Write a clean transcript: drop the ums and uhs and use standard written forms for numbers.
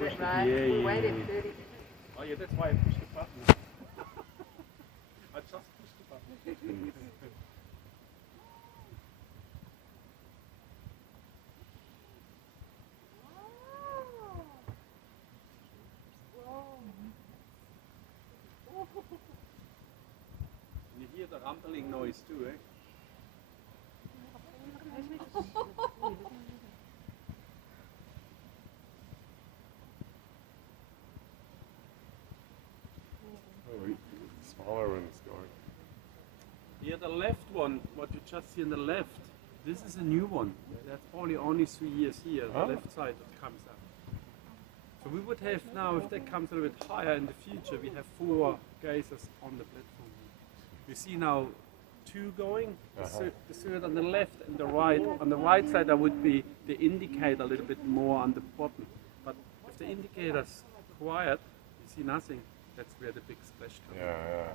push the right? yeah, We yeah, waited yeah. 30. Oh yeah, that's why I pushed the button. I just pushed the button. You hear the rumbling noise too, eh? Oh, smaller one's going. Here the left one, what you just see on the left, this is a new one. That's probably only 3 years here, the left side that comes up. So we would have now, if that comes a little bit higher in the future, we have 4 geysers on the platform. We see now 2 going, the third on the left and the right. On the right side there would be the indicator a little bit more on the bottom. But if the indicator's quiet, you see nothing, that's where the big splash comes. Yeah, yeah.